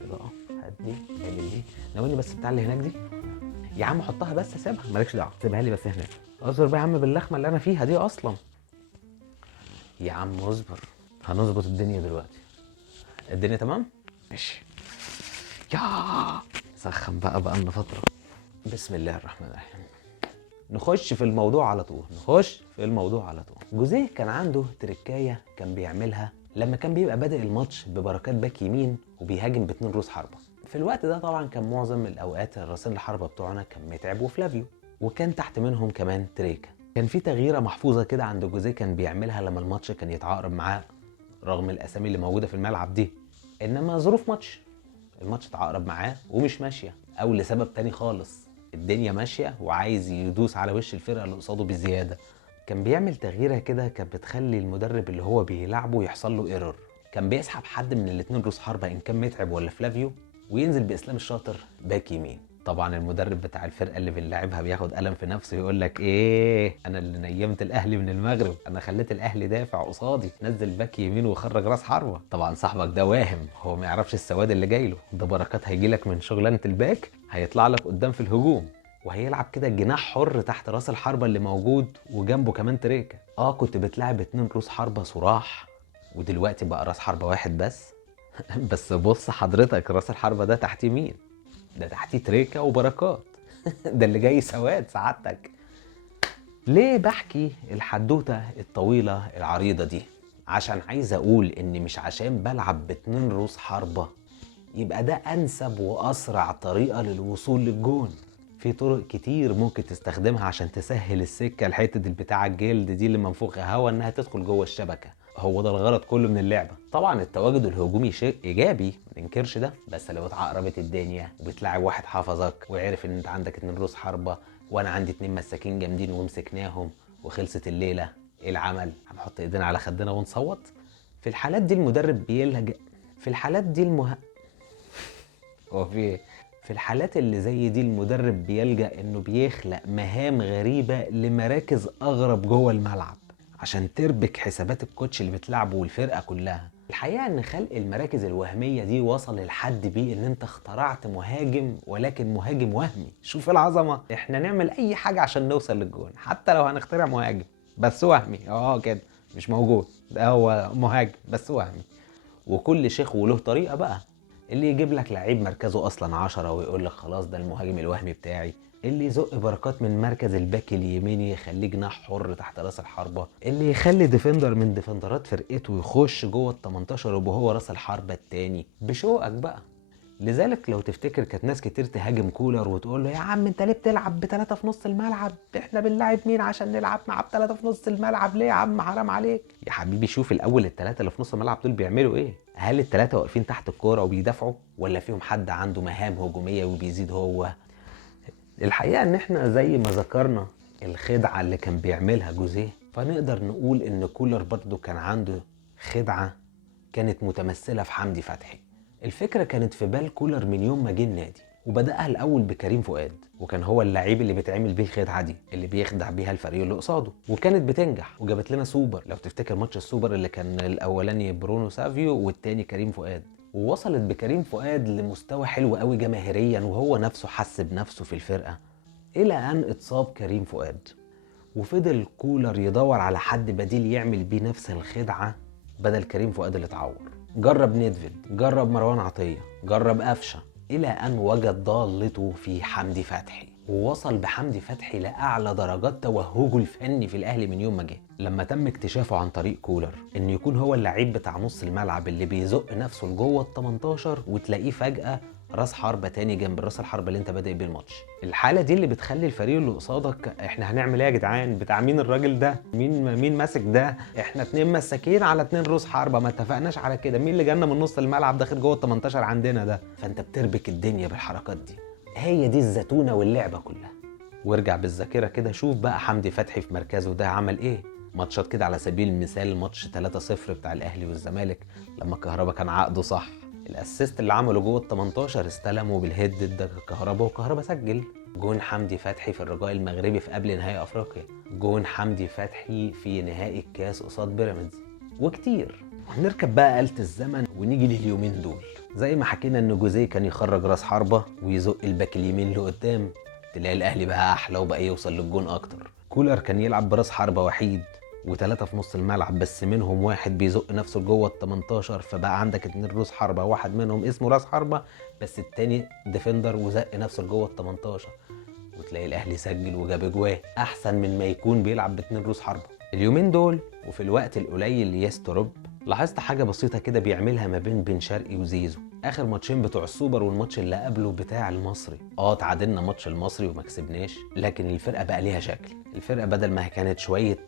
اضاءه، هات دي، اعمل دي، ناولني بس بتاع اللي هناك دي يا عم، حطها بس، سيبها مالكش دعوه، سيبها لي بس هناك. اصبر بقى يا عم باللخمه اللي انا فيها دي اصلا. يا عم اصبر، هنظبط الدنيا دلوقتي. الدنيا تمام؟ ماشي. يا سخن بقى لنا فتره. بسم الله الرحمن الرحيم. نخش في الموضوع على طول، جوزيه كان عنده تركايه كان بيعملها لما كان بيبقى بادئ الماتش ببركات باك يمين وبيهاجم باتنين روس حربه. في الوقت ده طبعا كان معظم الاوقات راسين الحربه بتوعنا كان متعب وفلافيو، وكان تحت منهم كمان تريكا. كان في تغييره محفوظه كده عند جوزيه كان بيعملها لما الماتش كان يتعاقرب معاه رغم الاسامي اللي موجوده في الملعب دي، انما ظروف الماتش اتعاقرب معاه ومش ماشيه، او لسبب تاني خالص الدنيا ماشيه وعايز يدوس على وش الفرقه اللي قصاده بزياده. كان بيعمل تغييره كده كانت بتخلي المدرب اللي هو بيلعبه يحصل له ايرور. كان بيسحب حد من الاتنين روس حربه ان كان متعب ولا فلافيو، وينزل باسلام الشاطر باك يمين. طبعا المدرب بتاع الفرقه اللي بنلعبها بياخد قلم في نفسه، يقول لك ايه، انا اللي نيمت الاهلي من المغرب، انا خليت الاهلي دافع قصادي، نزل باك يمين وخرج راس حربه. طبعا صاحبك ده واهم، هو ما يعرفش السواد اللي جاي له ده، بركات هيجيلك من شغلانه الباك، هيطلع لك قدام في الهجوم وهيلعب كده جناح حر تحت راس الحربه اللي موجود وجنبه كمان تريكا. كنت بتلعب اتنين روس حربه صراح، ودلوقتي بقى راس حربه واحد بس. بس بص حضرتك، راس الحربه ده تحتيه مين؟ ده تحتيه تريكا وبركات. ده اللي جاي سواد سعادتك. ليه بحكي الحدوته الطويله العريضه دي؟ عشان عايز اقول ان مش عشان بلعب باتنين روس حربه يبقى ده انسب واسرع طريقه للوصول للجون. في طرق كتير ممكن تستخدمها عشان تسهل السكه لحته البتاع الجلد دي اللي منفوخه هوا انها تدخل جوه الشبكه. هو ده الغرض كله من اللعبه. طبعا التواجد الهجومي شيء ايجابي ما ننكرش ده، بس لو اتعقربت الدنيا وبتلاعب واحد حافظك وعرف ان انت عندك اتنين روس حربه وانا عندي اتنين مساكين جامدين ومسكناهم وخلصت الليله، ايه العمل؟ هنحط ايدينا على خدنا ونصوت؟ في الحالات دي المدرب بيلجأ، في الحالات دي هو في ايه؟ في الحالات اللي زي دي المدرب بيلجأ انه بيخلق مهام غريبة لمراكز اغرب جوه الملعب عشان تربك حسابات الكوتش اللي بتلعبه والفرقة كلها. الحقيقة ان خلق المراكز الوهمية دي وصل للحد بيه ان انت اخترعت مهاجم، ولكن مهاجم وهمي. شوف العظمة، احنا نعمل اي حاجة عشان نوصل للجون حتى لو هنخترع مهاجم بس وهمي. كده مش موجود، ده هو مهاجم بس وهمي. وكل شيخ وله طريقة بقى، اللي يجيب لك لعيب مركزه اصلا 10 ويقول لك خلاص ده المهاجم الوهمي بتاعي، اللي يزق بركات من مركز الباك اليميني يخليه جناح حر تحت راس الحربه، اللي يخلي ديفندر من ديفندرات فرقته يخش جوه ال 18 ويبقى هو راس الحربه التاني بشوقك بقى. لذلك لو تفتكر كانت ناس كتير تهاجم كولر وتقول له يا عم انت ليه بتلعب بثلاثة في نص الملعب؟ احنا بنلعب مين عشان نلعب مع بثلاثة في نص الملعب؟ ليه يا عم حرام عليك؟ يا حبيبي شوف الاول الثلاثة اللي في نص الملعب دول بيعملوا ايه؟ هل الثلاثة واقفين تحت الكورة وبيدافعوا ولا فيهم حد عنده مهام هجومية وبيزيد هو؟ الحقيقة ان احنا زي ما ذكرنا الخدعة اللي كان بيعملها جوزيه، فنقدر نقول ان كولر برضو كان عنده خدعة كانت متمثلة في حمدي فتحي. الفكرة كانت في بال كولر من يوم ما جه النادي، وبدأها الأول بكريم فؤاد، وكان هو اللعيب اللي بيتعمل بيه الخدعة دي اللي بيخدع بيها الفريق اللي قصاده، وكانت بتنجح وجابت لنا سوبر. لو تفتكر ماتش السوبر اللي كان الأولاني برونو سافيو والتاني كريم فؤاد، ووصلت بكريم فؤاد لمستوى حلو قوي جماهيريا وهو نفسه حس بنفسه في الفرقة، إلى أن اتصاب كريم فؤاد، وفضل كولر يدور على حد بديل يعمل بيه نفس الخدعة بدل كريم فؤاد اللي اتعور. جرب نيدفيد، جرب مروان عطية، جرب قفشة، إلى أن وجد ضالته في حمدي فتحي، ووصل بحمدي فتحي لأعلى درجات توهجه الفني في الأهلي من يوم ما جه، لما تم اكتشافه عن طريق كولر إن يكون هو اللعيب بتاع نص الملعب اللي بيزق نفسه لجوه ال 18 وتلاقيه فجأة راس حربة تاني جنب راس الحربة اللي انت بادئ بيه الماتش. الحالة دي اللي بتخلي الفريق اللي قصادك احنا هنعمل ايه يا جدعان؟ بتاع مين الراجل ده؟ مين ماسك ده؟ احنا اتنين مساكين على اتنين روس حربة، ما اتفقناش على كده، مين اللي جالنا من نص الملعب داخل جوه ال 18 عندنا ده؟ فانت بتربك الدنيا بالحركات دي. هي دي الزتونة واللعبة كلها. وارجع بالذاكرة كده شوف بقى حمدي فتحي في مركزه ده عمل ايه. ماتشات كده على سبيل المثال ماتش 3-0 بتاع الاهلي والزمالك لما كهربا كان عقده صح، الاسيست اللي عمله جوه ال 18 استلمه بالهيد ادى كهربا وكهربا سجل. جون حمدي فتحي في الرجاء المغربي في قبل نهائي افريقيا، جون حمدي فتحي في نهائي الكاس قصاد بيراميدز، وكتير. هنركب بقى آلة الزمن ونيجي لليومين دول. زي ما حكينا ان جوزيه كان يخرج راس حربة ويزق الباك اليمين لقدام، تلاقي الاهلي بقى احلى وبقى يوصل للجون اكتر. كولر كان يلعب براس حربة وحيد و3 في نص الملعب، بس منهم واحد بيزق نفسه جوه ال 18، فبقى عندك 2 راس حربة، واحد منهم اسمه راس حربة بس التاني ديفندر وزق نفسه جوه ال 18، وتلاقي الاهلي سجل وجاب اجواه احسن من ما يكون بيلعب ب2 راس حربة. اليومين دول وفي الوقت القليل ليستروب لاحظت حاجة بسيطة كده بيعملها ما بين بن شرقي وزيزو. اخر ماتشين بتوع السوبر والماتش اللي قبله بتاع المصري، تعادلنا ماتش المصري وما كسبناش، لكن الفرقة بقى ليها شكل. الفرقة بدل ما كانت شوية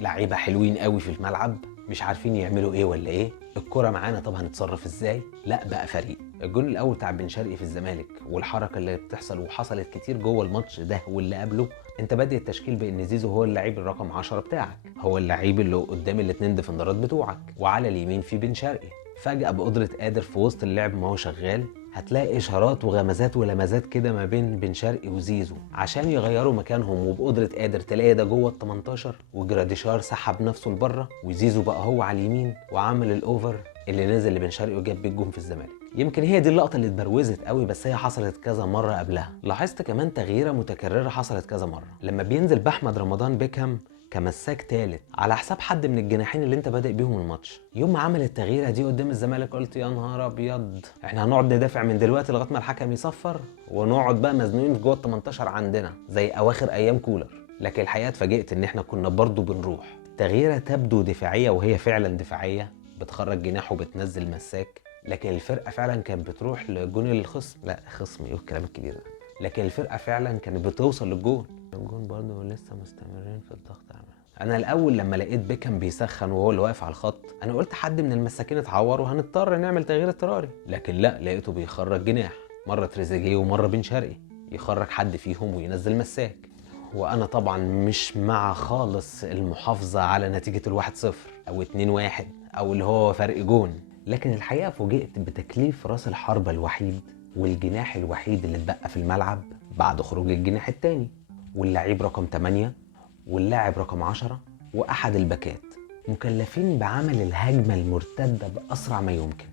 لعيبة حلوين قوي في الملعب مش عارفين يعملوا ايه ولا ايه، الكرة معانا طب هنتصرف ازاي، لا بقى فريق. الجون الاول بتاع بن شرقي في الزمالك والحركة اللي بتحصل وحصلت كتير جوه الماتش ده واللي قبله، انت بادئ التشكيل بان زيزو هو اللعيب الرقم 10 بتاعك، هو اللعيب اللي قدام الاتنين ديفندرات بتوعك، وعلى اليمين في بن شرقي. فجأة بقدرة قادر في وسط اللعب ما هو شغال، هتلاقي اشارات وغمزات ولمزات كده ما بين بن شرقي وزيزو عشان يغيروا مكانهم، وبقدرة قادر تلاقي ده جوه ال 18 وجراديشار سحب نفسه لبره، وزيزو بقى هو على اليمين وعمل الاوفر اللي نزل لبن شرقي وجاب بيه الجون في الزمالك. يمكن هي دي اللقطه اللي اتبروزت قوي، بس هي حصلت كذا مره قبلها. لاحظت كمان تغييره متكرره حصلت كذا مره، لما بينزل باحمد رمضان بيكهام كمساك ثالث على حساب حد من الجناحين اللي انت بادئ بيهم الماتش. يوم ما عمل التغييره دي قدام الزمالك قلت يا نهار ابيض، احنا هنقعد ندافع من دلوقتي لغايه ما الحكم يصفر ونقعد بقى مزنوقين في جوه ال 18 عندنا زي اواخر ايام كولر. لكن الحقيقه اتفاجئت ان احنا كنا برضو بنروح. تغييره تبدو دفاعيه وهي فعلا دفاعيه، بتخرج جناح وبتنزل مساك، لكن الفرقه فعلا كانت بتروح لجون الخصم، لا خصم ايه الكلام الكبير ده، لكن الفرقه فعلا كانت بتوصل للجون. الجون برضه لسه مستمرين في الضغط على. انا الاول لما لقيت بيكهام بيسخن وهو اللي واقف على الخط، انا قلت حد من المساكين اتعور وهنضطر نعمل تغيير اضطراري، لكن لا، لقيته بيخرج جناح، مره تريزيجيه ومره بن شرقي، يخرج حد فيهم وينزل مساك. وانا طبعا مش مع خالص المحافظه على نتيجه ال1-0 او 2-1 او اللي هو فرق جون، لكن الحقيقه فوجئت بتكليف راس الحربة الوحيد والجناح الوحيد اللي اتبقى في الملعب بعد خروج الجناح الثاني، واللاعب رقم 8 واللاعب رقم 10 واحد الباكات، مكلفين بعمل الهجمه المرتده باسرع ما يمكن،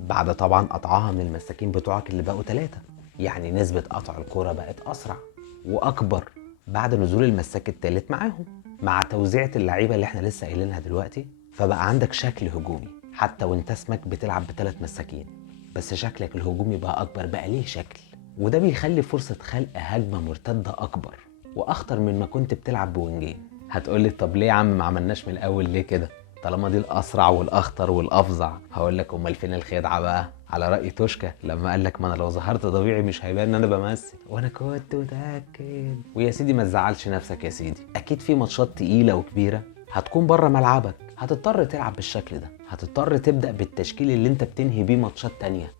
بعد طبعا قطعها من المساكين بتوعك اللي بقوا 3، يعني نسبه قطع الكره بقت اسرع واكبر بعد نزول المساك الثالث معاهم، مع توزيعة اللعيبه اللي احنا لسه قايلينها دلوقتي. فبقى عندك شكل هجومي حتى وانت اسمك بتلعب ب3 مساكين، بس شكلك الهجومي بقى اكبر، بقى ليه شكل، وده بيخلي فرصه خلق هجمه مرتده اكبر واخطر من ما كنت بتلعب بوينجين. هتقولي طب ليه يا عم ما عملناش من الاول ليه كده طالما دي الاسرع والاخطر والافظع؟ هقول لك امال فين الخدعه بقى، على راي توشكا لما قال لك ما انا لو ظهرت طبيعي مش هيبان ان انا بمثل، وانا كنت متاكد. ويا سيدي ما تزعلش نفسك يا سيدي، اكيد في ماتشات تقيله وكبيره هتكون بره ملعبك، هتضطر تلعب بالشكل ده، هتضطر تبدا بالتشكيل اللي انت بتنهي بيه ماتشات تانية.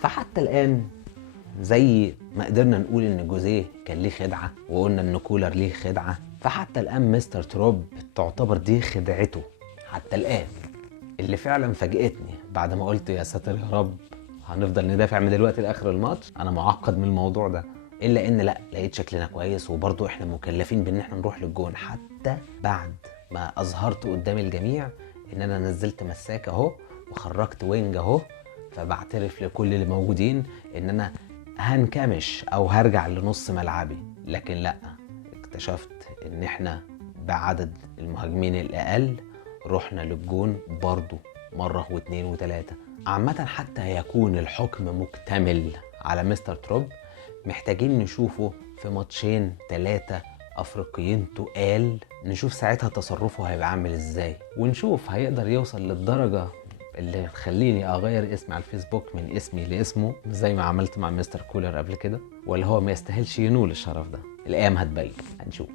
فحتى الان زي ما قدرنا نقول ان جوزيه كان ليه خدعه وقلنا ان كولر ليه خدعه، فحتى الان مستر تروب تعتبر دي خدعته حتى الان، اللي فعلا فاجئتني بعد ما قلت يا ساتر يا رب هنفضل ندافع من دلوقتي لاخر الماتش، انا معقد من الموضوع ده، الا ان لا، لقيت شكلنا كويس وبرضه احنا مكلفين بان احنا نروح للجون، حتى بعد ما اظهرت قدام الجميع ان انا نزلت مساك اهو وخرجت وينج اهو، فبعترف لكل اللي موجودين ان انا هنكمش او هرجع لنص ملعبي، لكن لا، اكتشفت ان احنا بعدد المهاجمين الاقل رحنا للجون برضو مرة واثنين وثلاثة. عامة حتى يكون الحكم مكتمل على مستر تروب محتاجين نشوفه في ماتشين 3 افريقيين تقال، نشوف ساعتها تصرفه هيبقى عامل ازاي، ونشوف هيقدر يوصل للدرجة اللي تخليني اغير اسمي على الفيسبوك من اسمي لاسمه زي ما عملت مع مستر كولر قبل كده، ولا هو ما يستاهلش ينول الشرف ده. الايام هتبين، هنشوف.